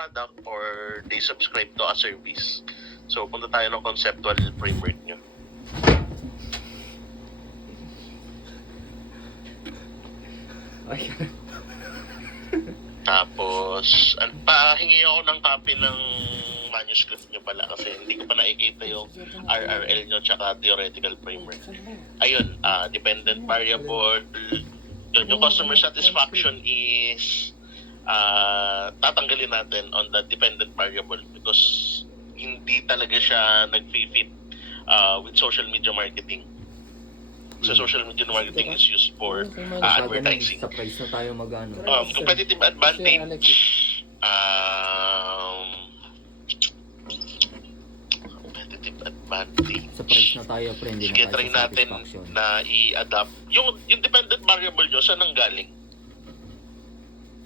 product or they subscribe to a service. So, punta tayo ng conceptual framework nyo. Tapos, pahingi ako ng copy ng manuscript nyo pala kasi hindi ko pa nakikita yung RRL nyo tsaka theoretical framework. Ayun, dependent variable. Yun, yung customer satisfaction is tatanggalin natin on the dependent variable because hindi talaga siya nag-fit with social media marketing. So social media marketing is used for advertising. Sa price na tayo mag-ano. Competitive advantage. Competitive advantage. Sa price na tayo, friend. Sige, try natin na i-adapt. Yung dependent variable nyo, saan ang galing?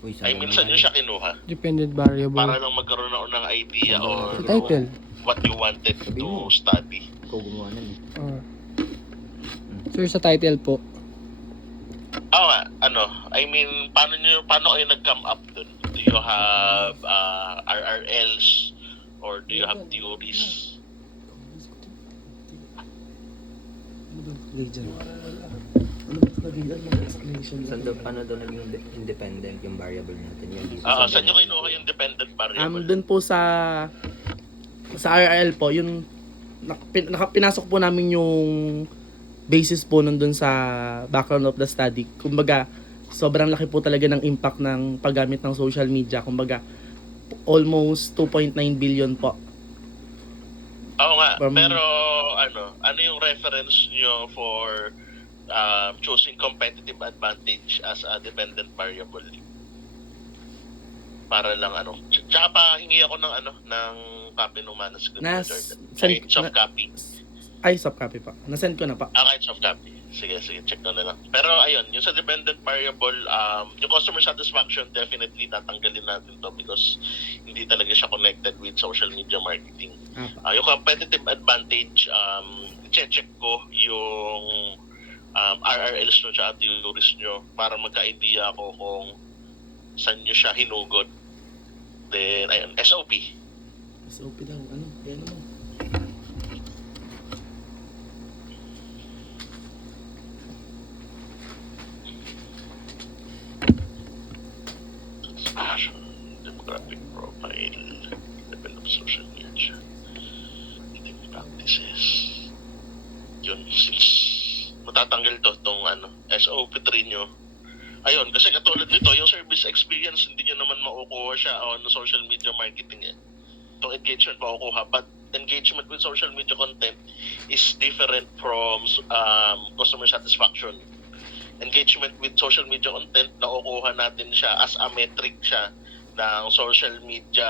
Uy, Ay, minsan nyo siya kinuha. Dependent variable. Para lang magkaroon ako ng idea or Title. what you wanted to study. Ikaw gumawa nun eh. Sir, sa title po. I mean, paano kayo nag-come up dun? Do you have RRLs or do you have theories? Ano daw naging independent yung variable natin? Saan nyo kinuha yung dependent variable? Doon po sa RRL po, yung pinasok po namin yung basis po nandun sa background of the study. Kumbaga, sobrang laki po talaga ng impact ng paggamit ng social media. Kumbaga, almost 2.9 billion po. Oo nga, pero ano yung reference nyo for choosing competitive advantage as a dependent variable? Para lang tsaka pa hingi ako ng copy ng manuscript. Soft copy. Ay, soft copy pa. Nasend ko na pa. Kahit soft copy. Sige, check ko na lang. Pero ayun, yung sa dependent variable, yung customer satisfaction, definitely tatanggalin natin to because hindi talaga siya connected with social media marketing. Yung competitive advantage, check ko yung RRLs nyo at theories nyo para magka-idea ako kung saan nyo siya hinugot. Then, ayun, SOP. SOP daw, yan mo. Demographic profile, level of social media, eating practices. Yun, since matatanggal tong SOP3 nyo. Ayun, kasi katulad nito, yung service experience, hindi nyo naman makukuha siya on social media marketing eh. Itong engagement makukuha, but engagement with social media content is different from customer satisfaction. Engagement with social media content, nakukuha natin siya as a metric siya ng social media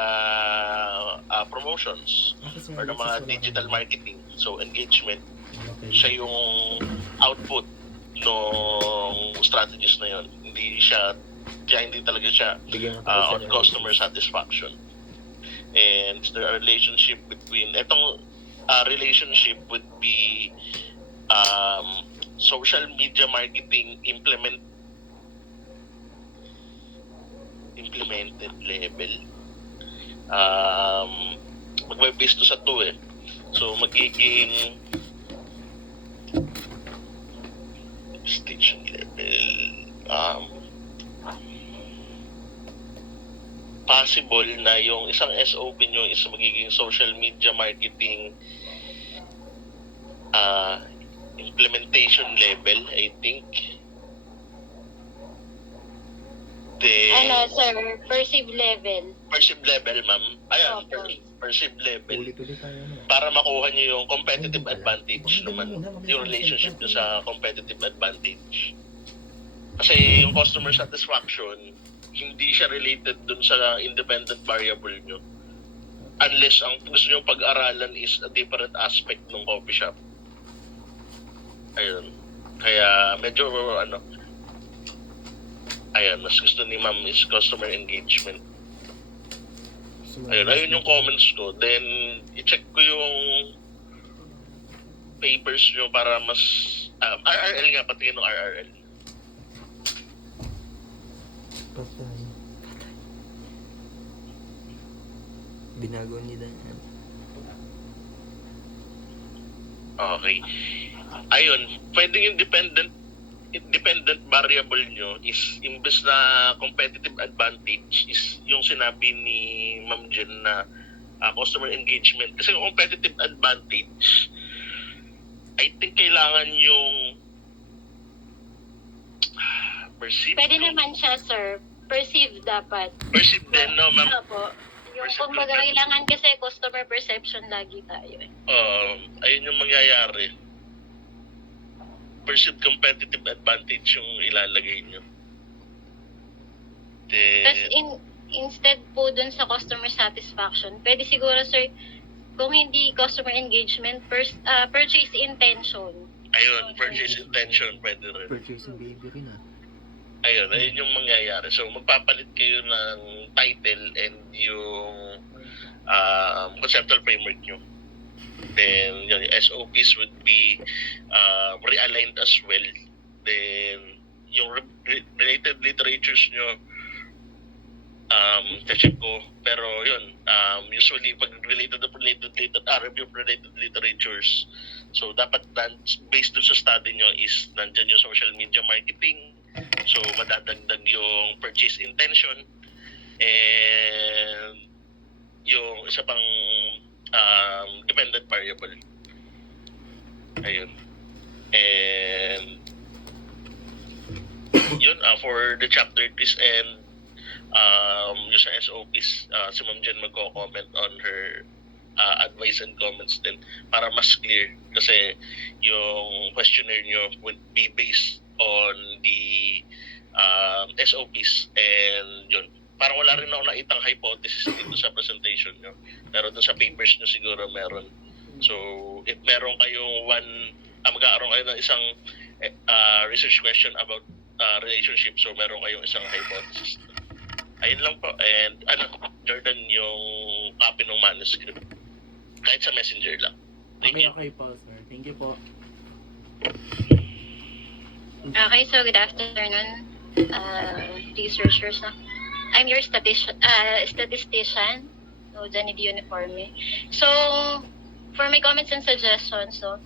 promotions or ng mga digital marketing. So, engagement, siya yung output ng strategies na yun. Hindi talaga siya on customer satisfaction. And the relationship between, relationship would be social media marketing implemented level. Magbe-base to sa 2 eh. So magiging station level. Possible na yung isang SOP nyo is magiging social media marketing implementation level, I think. Then, sir? Perceived level. Perceived level, ma'am. Ayan, perceived level. Para makuha nyo yung competitive advantage naman. Yung relationship nyo sa competitive advantage. Kasi yung customer satisfaction, hindi siya related dun sa independent variable nyo. Unless ang gusto nyo pag-aralan is a different aspect ng coffee shop. Ayun. Kaya medyo mas gusto ni ma'am is customer engagement. Ayun yung comments ko. Then, i-check ko yung papers nyo para mas RRL nga, patingin ng RRL. Binago nila yan. Okay. Ayun, pwedeng independent variable nyo is imbes na competitive advantage is yung sinabi ni Ma'am Jen na customer engagement. Kasi yung competitive advantage, I think kailangan yung perceived. Pwede naman siya, sir. Perceive dapat. Perceived din, no, ma'am? Opo. Yung Perceive kumbaga dapat. kailangan kasi customer perception lagi tayo eh. Ayun yung mangyayari. Perceived competitive advantage yung ilalagay nyo. Tapos instead po dun sa customer satisfaction, pwede siguro, sir, kung hindi customer engagement, purchase intention. Ayun, purchase intention, pwede rin. Purchasing behavior rin Ayun yung mangyayari. So, magpapalit kayo ng title and yung conceptual framework nyo. Then, yung SOPs would be realigned as well. Then, yung related literatures nyo, check ko. Pero, yun, usually, pag review of related literatures, so, dapat based dun sa study nyo is nandyan yung social media marketing. So, madadagdag yung purchase intention and yung isa pang dependent variable. Ayun. And yun, for the chapter quiz and yung sa SOPs, si Ma'am Jen magko-comment on her advice and comments din para mas clear kasi yung questionnaire nyo would be based on the SOPs and yun. Parang wala rin ako nakitang hypothesis dito sa presentation nyo. Pero dun sa papers nyo siguro meron. So, if meron kayong mag-aaroon kayo ng isang research question about relationship, so meron kayong isang hypothesis. Ayun lang po. And Jordan, yung copy ng manuscript. Kahit sa messenger lang. Thank you. Okay po, sir. Thank you po. Okay, so good afternoon, researchers. No? I'm your statistician, so Jenny D. Uniforme. So, for my comments and suggestions, so,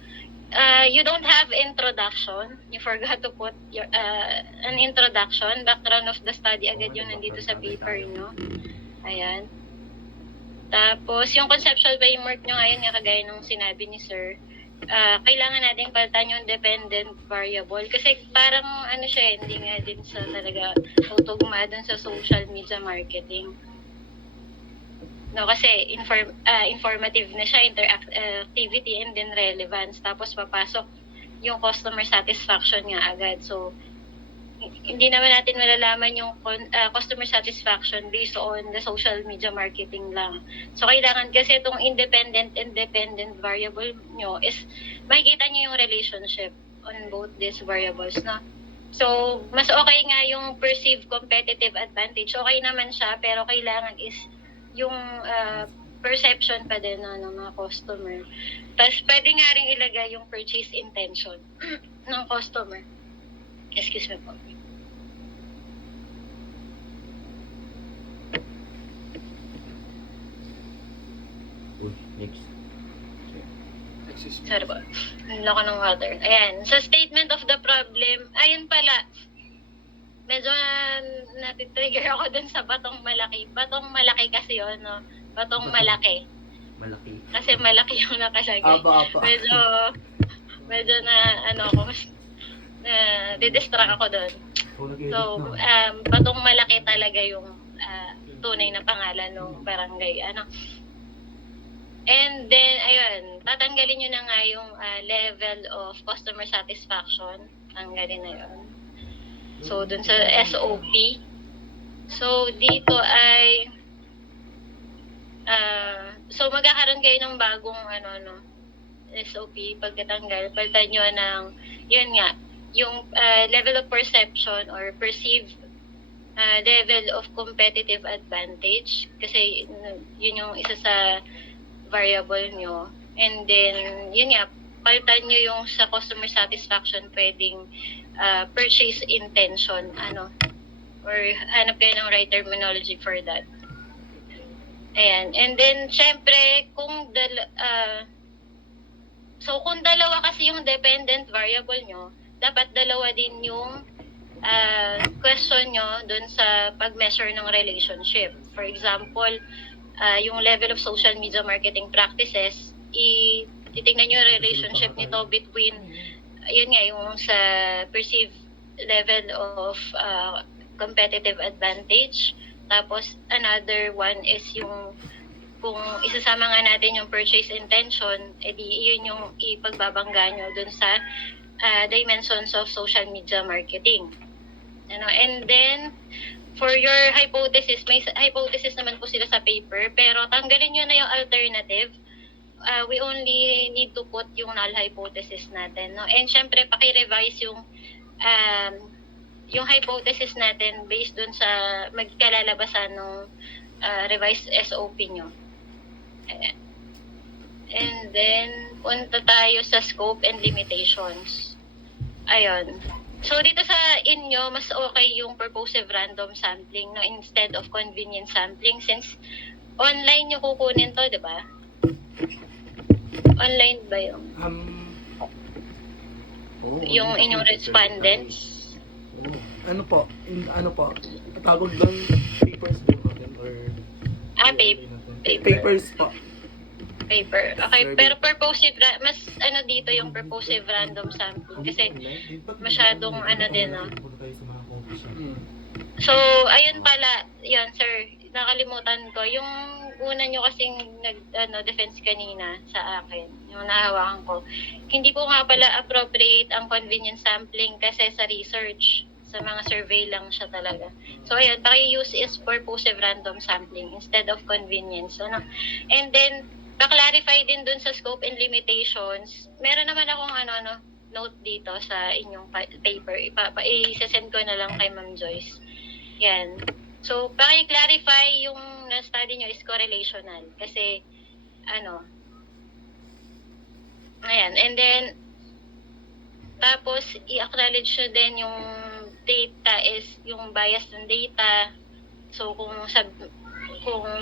you don't have introduction. You forgot to put your an introduction, background of the study agad yun nandito sa paper, no? Ayan. Tapos, yung conceptual framework nyo ngayon, nga kagaya nung sinabi ni Sir, kailangan natin palitan yung dependent variable kasi parang siya, hindi nga din sa talaga tutugma dun sa social media marketing. No, kasi informative na siya, interactivity and then relevance. Tapos papasok yung customer satisfaction nga agad. So, hindi naman natin malalaman yung customer satisfaction based on the social media marketing lang. So, kailangan kasi itong independent and dependent variable nyo is makikita nyo yung relationship on both these variables, no? So, mas okay nga yung perceived competitive advantage. Okay naman siya, pero kailangan is yung perception pa din ng mga customer. Tapos, pwede nga rin ilagay yung purchase intention ng customer. Excuse me po. Next. Sorry po. Nila ko ng water. Ayan. Sa statement of the problem, ayun pala. Medyo natitrigger ako dun sa batong malaki. Batong malaki kasi yun, no? Batong malaki. Malaki. Kasi malaki yung nakalagay. Apa. Medyo didistract ako dun. So, batong malaki talaga yung tunay na pangalan ng barangay. And then, ayun, tatanggalin nyo na nga yung level of customer satisfaction. Tanggalin na yun. So, dun sa SOP. So, dito ay so, magkakaroon kayo ng bagong SOP pagkatanggal. Palitan nyo ng, yun nga, yung level of perception or perceived level of competitive advantage. Kasi, yun yung isa sa variable nyo. And then, yun nga, palitan nyo yung sa customer satisfaction pwedeng purchase intention, or hanap kayo ng right terminology for that. Ayan. And then, syempre, kung dalawa kasi yung dependent variable nyo, dapat dalawa din yung question nyo dun sa pag-measure ng relationship. For example, yung level of social media marketing practices, titignan nyo yung relationship nito between, yun nga, yung sa perceived level of competitive advantage. Tapos, another one is yung kung isasama nga natin yung purchase intention, edi yun yung ipagbabangga nyo dun sa dimensions of social media marketing. And then, for your hypothesis, may hypothesis naman po sila sa paper, pero tanggalin nyo na yung alternative. We only need to put yung null hypothesis natin. No? And syempre, paki-revise yung hypothesis natin based dun sa magkalalabasan ng revised SOP nyo. And then, punta tayo sa scope and limitations. Ayun. So, dito sa inyo, mas okay yung purposive random sampling no, instead of convenient sampling since online nyo kukunin to, di ba? Online ba yung yung inyong respondents? Ano po? Tawag doon papers po natin or papers po. Paper. Okay, pero purposive, mas dito yung purposive random sampling kasi masyadong din, no? So, ayun pala, yan sir, nakalimutan ko. Yung una nyo kasing defense kanina sa akin, yung nahawakan ko, hindi po nga pala appropriate ang convenience sampling kasi sa research, sa mga survey lang siya talaga. So, ayun, paki-use is purposive random sampling instead of convenience. And then, pa-clarify din dun sa scope and limitations. Meron naman akong note dito sa inyong paper. I-send ko na lang kay Ma'am Joyce. Yan. So, paki-clarify yung na-study nyo is correlational. Kasi, ayan. And then, tapos, i-acknowledge nyo din yung data is yung bias ng data. So, kung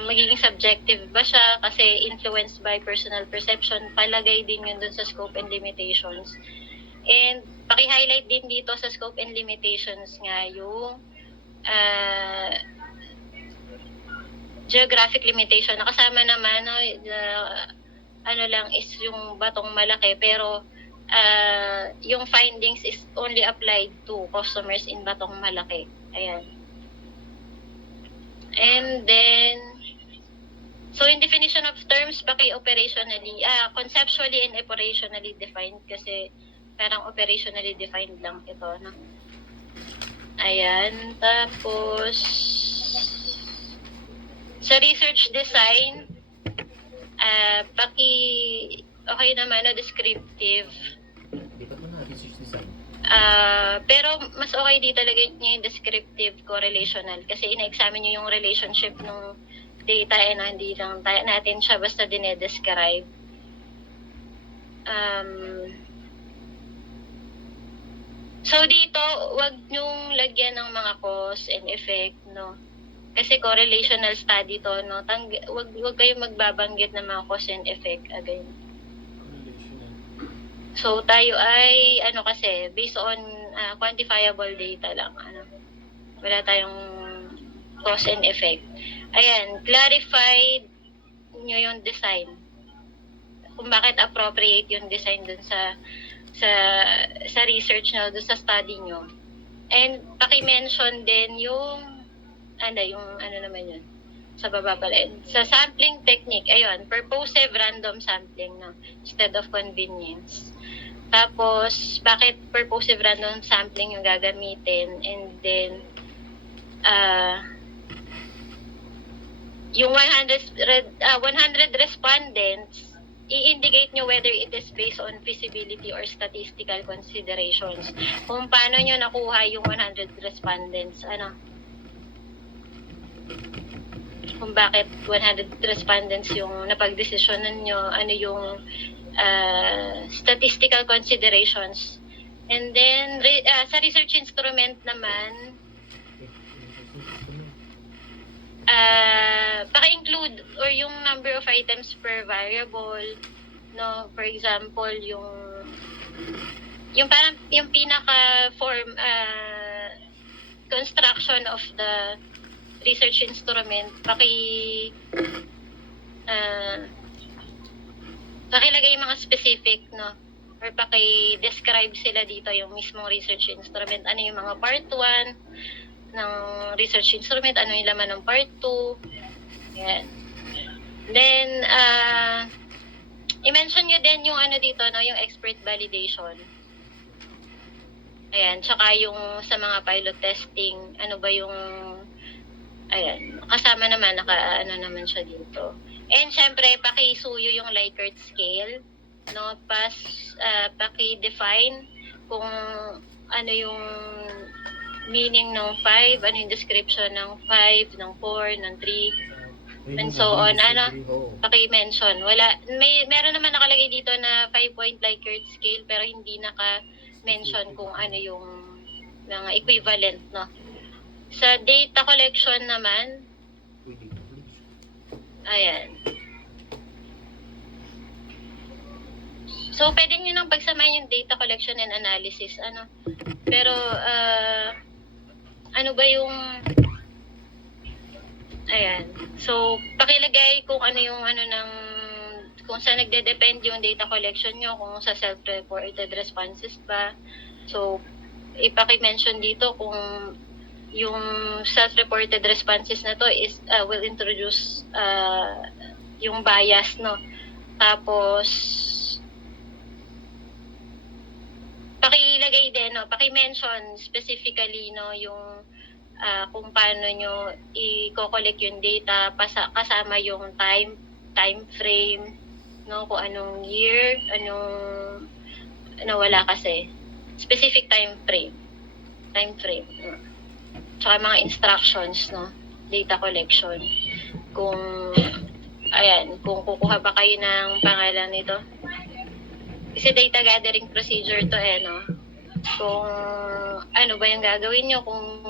magiging subjective ba siya kasi influenced by personal perception, palagay din yun dun sa scope and limitations. And paki-highlight din dito sa scope and limitations nga yung geographic limitation. Nakasama naman, lang is yung batong malaki, pero yung findings is only applied to customers in batong malaki. Ayan. And then, so in definition of terms, paki-operationally, conceptually and operationally defined kasi parang operationally defined lang ito, no? Ayan, tapos, sa research design, okay naman, descriptive. Lipat mo na, research design. Pero mas okay di talaga yung descriptive correlational kasi ina-examine nyo yung relationship ng data hindi lang natin siya basta dinedescribe. So dito, wag nyong lagyan ng mga cause and effect, no? Kasi correlational study to, no? Wag kayong magbabanggit ng mga cause and effect again. So, tayo ay, kasi, based on quantifiable data lang. Wala tayong cause and effect. Ayan, clarify nyo yung design. Kung bakit appropriate yung design dun sa research nyo, dun sa study nyo. And, paki-mention din yung, naman yun. Sa baba pala. Sa sampling technique, ayun, purposive random sampling, no? Instead of convenience. Tapos, bakit purposive random sampling yung gagamitin? And then, yung 100 respondents, i-indicate nyo whether it is based on feasibility or statistical considerations. Kung paano nyo nakuha yung 100 respondents, kung bakit 100 respondents yung napag-desisyonan nyo, yung statistical considerations. And then, sa research instrument naman, paka-include or yung number of items per variable, no? For example, yung parang yung pinaka form construction of the research instrument, pakilagay yung mga specific, no? Or paki-describe sila dito yung mismong research instrument. Ano yung mga part 1 ng research instrument, ano yung laman ng part 2. Yan. Then, i-mention nyo din yung ano dito, no? Yung expert validation. Ayan, tsaka yung sa mga pilot testing, ano ba yung, ayan, kasama naman, ano naman siya dito. And syempre, pakisuyo yung Likert scale, no? Paki-define kung ano yung meaning ng 5, ano yung description ng 5, ng 4, ng 3, and so on. Ano, paki-mention. Meron naman nakalagay dito na 5-point Likert scale, pero hindi naka-mention kung ano yung mga equivalent, no? Sa data collection naman, ayan. So, pwede nyo nang pagsamahin yung data collection and analysis, ano. Pero, ano ba yung, ayan. So, pakilagay kung ano yung kung saan nagde-depend yung data collection nyo, kung sa self-reported responses ba. So, ipaki-mention dito kung yung self-reported responses na to is will introduce yung bias, no? Tapos pakilagay din, no? Paki-mention specifically, no, yung kung paano nyo i-collect yung data kasama yung time frame, no, kung anong year, wala kasi specific time frame. No? Tsaka mga instructions, no? Data collection. Kung kukuha ba kayo ng pangalan nito. Kasi data gathering procedure to, no? Kung ano ba yung gagawin nyo, kung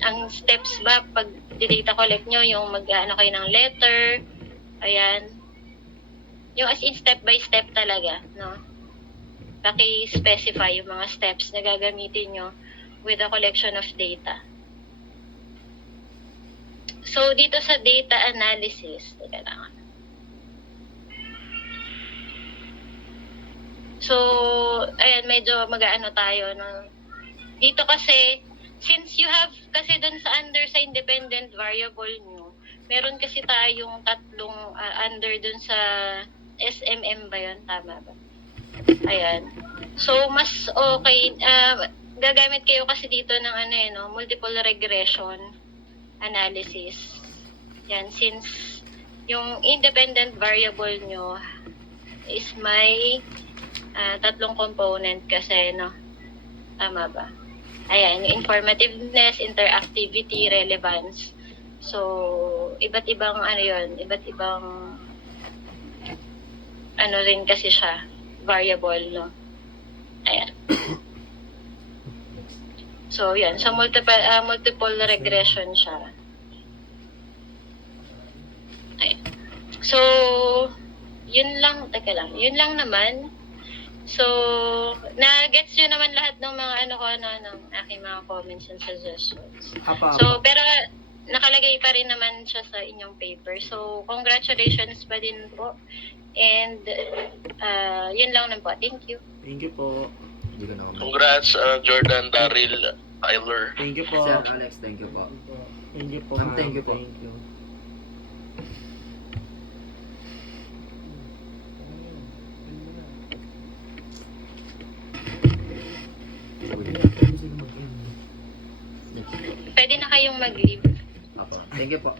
ang steps ba pag data collect nyo, yung mag-ano kayo ng letter, ayan. Yung as in step by step talaga, no? Paki-specify yung mga steps na gagamitin nyo with the collection of data. So, dito sa data analysis, teka lang. So, ayan, medyo mag-aano tayo, no? Dito kasi, since you have, kasi dun sa independent variable nyo, meron kasi tayong tatlong under dun sa SMM ba yun? Tama ba? Ayan. So, mas okay, gagamit kayo kasi dito ng multiple regression analysis. Yan, since yung independent variable nyo is may tatlong component kasi, no? Tama ba? Ayan, yung informativeness, interactivity, relevance. So, iba't ibang iba't ibang rin kasi siya, variable, no? Ayan. So, yan. So, multiple regression siya. Ayan. So, yun lang. Teka lang. Yun lang naman. So, na-gets nyo naman lahat ng mga ng aking mga comments and suggestions. So, pero nakalagay pa rin naman siya sa inyong paper. So, congratulations pa din po. And, yun lang naman po. Thank you. Thank you po. Hindi ko na Congrats, Jordan, Daryl, Tyler. Thank you po. Sir Alex, thank you po. Thank you po. Ma'am, thank you po. Thank you. Pwede na kayong mag-leave. Apo. Thank you po.